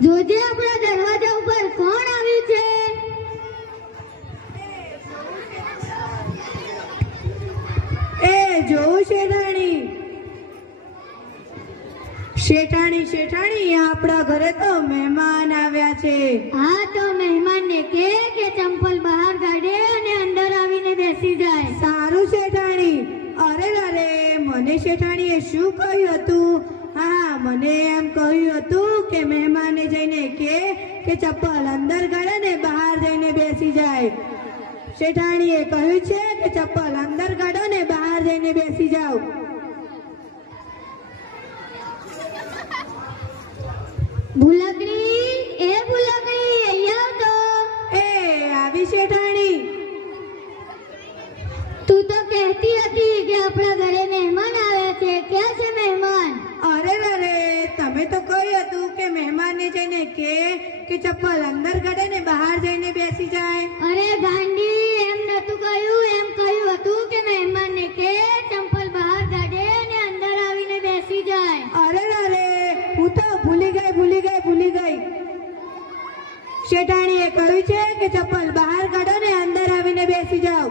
જોજે આપણા દરવાજા ઉપર કોણ આવ્યું છે? એ જોઉં શેઠાણી. શેઠાણી શેઠાણી આપણા ઘરે તો મહેમાન આવ્યા છે. હા તો મહેમાનને કે ચંપલ બહાર કાઢે અને અંદર આવીને બેસી જાય. સારું શેઠાણી. અરે અરે મને શેઠાણીએ શું કહ્યું હતું? હા મને એમ કહ્યું હતું કે મહેમાને જઈને કે ચપ્પલ અંદર કાઢે ને બહાર જઈને બેસી જાય. શેઠાણીએ કહ્યું છે કે ચપ્પલ અંદર કાઢો ને બહાર જઈને બેસી જાઓ. ભૂલકડી, એ ભૂલકડી અહીંયા તો. એ આવી શેઠાણી. તું તો કહેતી હતી કે આપણા ઘરે મહેમાન આવ્યા છે. ક્યાં છે મહેમાન? અરે અરે તમે તો કહ્યું હતું કે મહેમાનને જઈને કે ચપ્પલ અંદર કાઢે ને બહાર જઈને બેસી જાય. અરે ગાંડી, એમ નતું કહ્યું. એમ કહ્યું હતું કે મહેમાનને કે ચંપલ બહાર કાઢે અને અંદર આવીને બેસી જાય. અરે અરે હું તો ભૂલી ગઈ. શેઠાણીએ કહ્યું છે કે ચપ્પલ બહાર કાઢો ને અંદર આવીને બેસી જાઓ.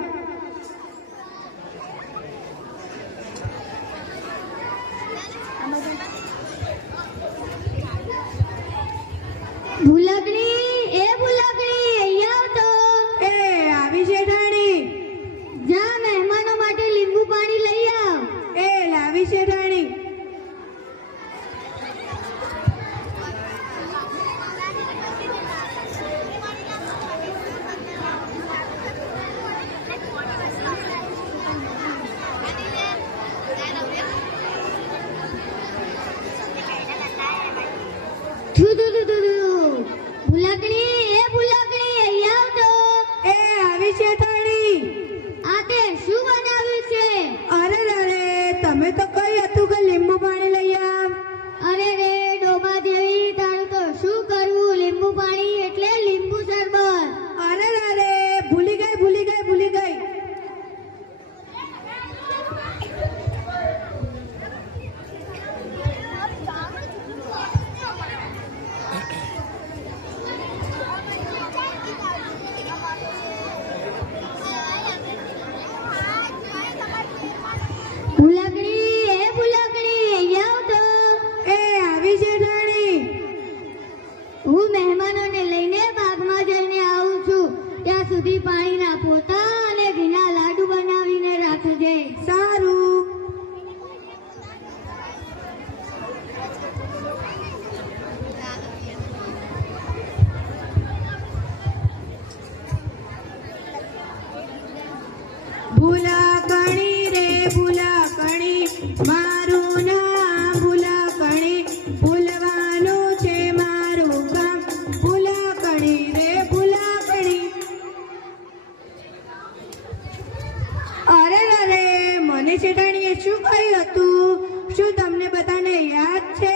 ભૂલકડી, એ ભૂલકડી અહીંયા તો. એ આવી શેઠાણી. જા મહેમાનો માટે લીંબુ પાણી લઈ આવ. એ લાવી શેઠાણી. ભૂલકડી, એ ભૂલકડી અહીંયા તો. એ આવી શેઠાણી. આ તે શું બનાવ્યું છે? અરે અરે તમે તો કહ્યું હતું કે લીંબુ પાણી લઈ આવ. અરે રે ડોબા જેવી, તારું તો શું કરવું? લીંબુ પાણી એટલે લીંબુ શરબત. અરે અરે ભૂલી ગઈ. ભૂલકડી, એ ભૂલકડી અહીંયા તો. એ આવી શેઠાણી. હું મહેમાનોને લઈને બાગમાં જઈને આવું છું. ત્યાં સુધી પાણીના પોતા અને ઘીના લાડુ બનાવીને રાખજે. સારું. ભૂલકણી રે ભૂલકણી, મારું નામ ભૂલકણી, ભૂલવાનું છે મારું કામ. ભૂલકણી રે ભૂલકણી. અરે અરે મને શેઠાણીએ શું કહ્યું હતું? શું તમને બધાને યાદ છે?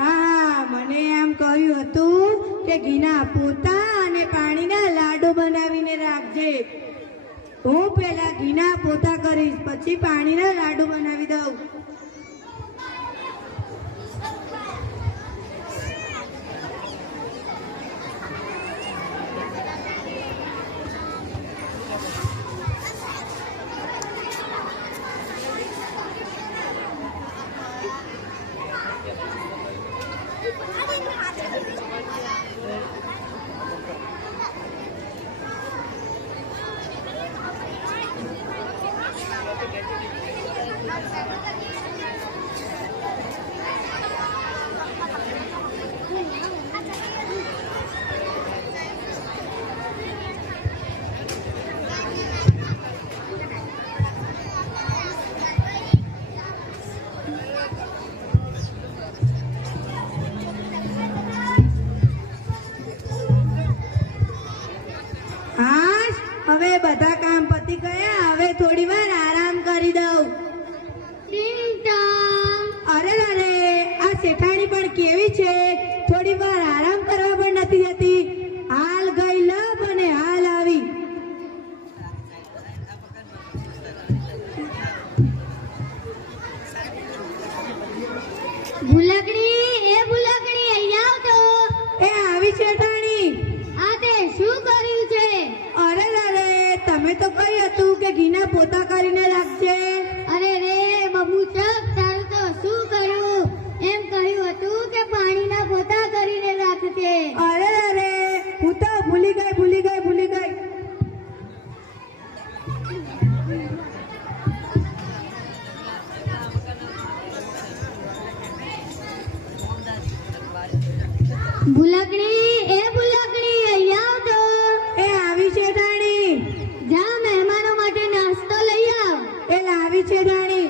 હા મને એમ કહ્યું હતું કે ઘીના પોતા અને પાણીના લાડુ બનાવીને રાખજે. હું પહેલા ઘીના પોતા કરીશ, પછી પાણીના લાડુ બનાવી દઉં. ભૂલકણી અહીંયા આવતો. એ આવી છે રાણી. જા મહેમાનો માટે નાસ્તો લઈ આવ. એ લાવી છે રાણી.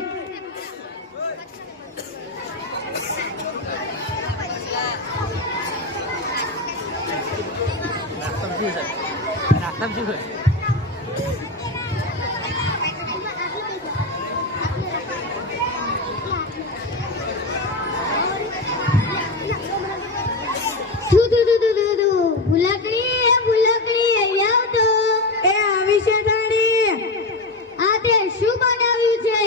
ભૂલકણી અહીંયા આવતો. એ આવી છે રાણી. આ તે શું બનાવ્યું છે?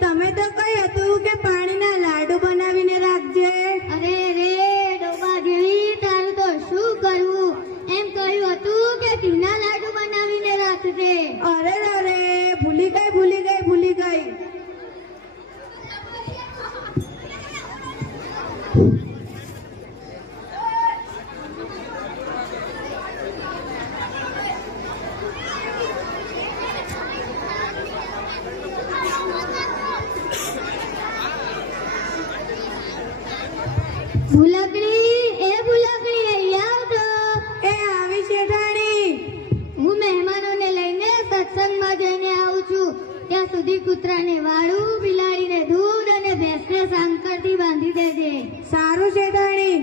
તમે તો કહ્યું હતું કે પાણીના લાડુ બનાવીને રાખજે. અરે રે ડોબા જેવી, તારું તો શું કરવું? એમ કહ્યું હતું કે ઘીના લાડુ બનાવીને રાખજે. અરે અરે ભૂલી ગઈ. ભૂલકણી અહીંયા આવતો. એ આવી છે રાણી. હું મહેમાનોને લઈને સત્સંગમાં જઈને આવું છું. ત્યાં સુધી કૂતરાને વાળું, બિલાડીને દૂધ અને ભેંસને સાંકળથી બાંધી દેજે. સારું છે રાણી.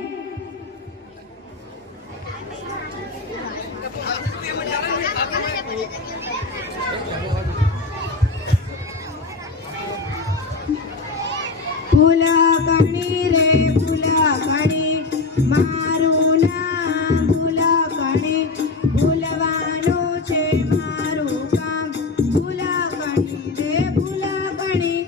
ભૂલકણી રે ભૂલકણી, મારું નામ ભૂલકણી. ભૂલવાનું છે મારું કામ. ભૂલકણી રે ભૂલકણી.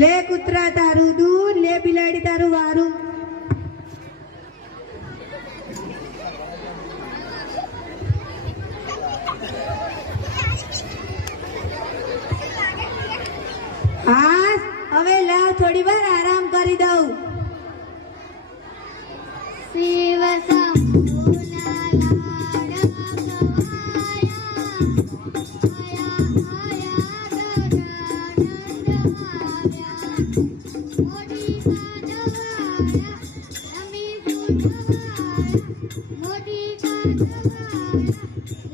લે કૂતરા તારું દૂધ, લે બિલાડી તારું વારું. હા હવે લાવ, થોડી વાર આરામ કરી દઉં. શિવ શંભુના લાડવા ખવાયા, આયા ગજાનંદ આવ્યા. મોટી કાઢવાયા, લાંબી સૂંઢવાયા. મોટી કાઢવાયા,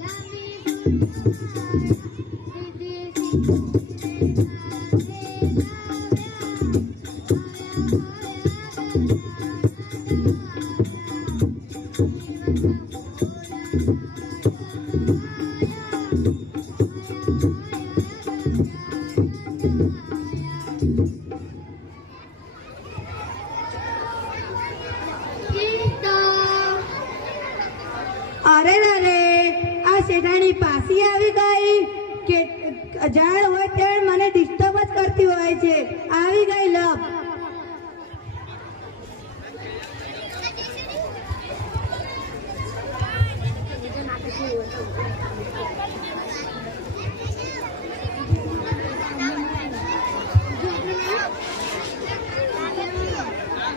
લાંબી સૂંઢવાયા. સીધી સીધી અરે અરે આ શેઠાણી પાછી આવી ગઈ કે જાણ હોય ત્યારે મને ડિસ્ટર્બ જ કરતી હોય છે. આવી ગઈ લપ.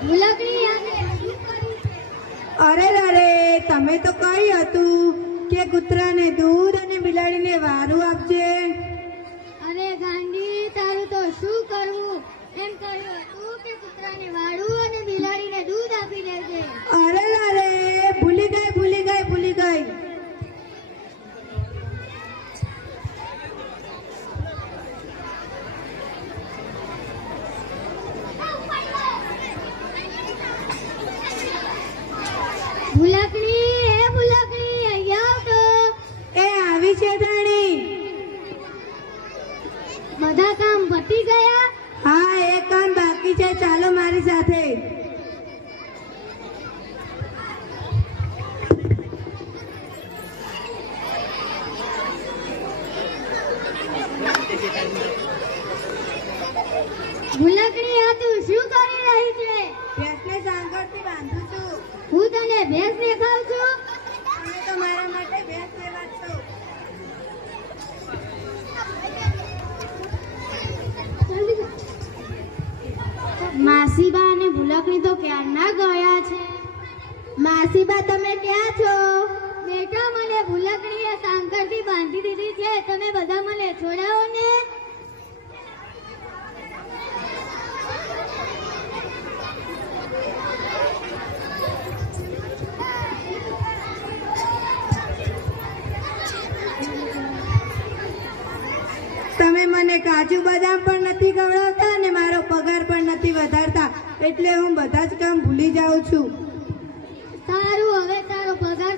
ભૂલકણી અરે અરે તમે તો કહ્યું હતું કે કૂતરાને દૂધ અને બિલાડીને વારું આપજે. અરે ગાંડી, તારું તો શું કરવું? એમ કહ્યું હતું કે કૂતરાને વાળું અને બિલાડીને દૂધ આપી દેજે. અરે અરે ભૂલી ગઈ. ભૂલકણી અહીંયા આવતો. એ આવી છે રાણી. બધા કામ પતી ગયા? હા એક કામ બાકી છે, ચાલો મારી સાથે. ભૂલકણી આ તું શું કરી રહી છે? ભેંસને સાંકળથી બાંધું છું. હું તને ભેંસ દેખાવ છું? તમે તો મારા માટે ભેંસ લેવા છો. માસ માસીબા અને ભૂલકણી તો ક્યારના ગયા છે. માસીબા તમે ક્યાં છો? બેટા મને ભૂલકણીએ સાંકળથી બાંધી દીધી છે, તમે બધા મને છોડાવો ને. તમે મને કાજુ બદામ પણ નથી ખવડાવતા અને મારો પગાર પણ નથી વધારતા, એટલે હું બધા જ કામ ભૂલી જાઉં છું. સારું, હવે તારો પગાર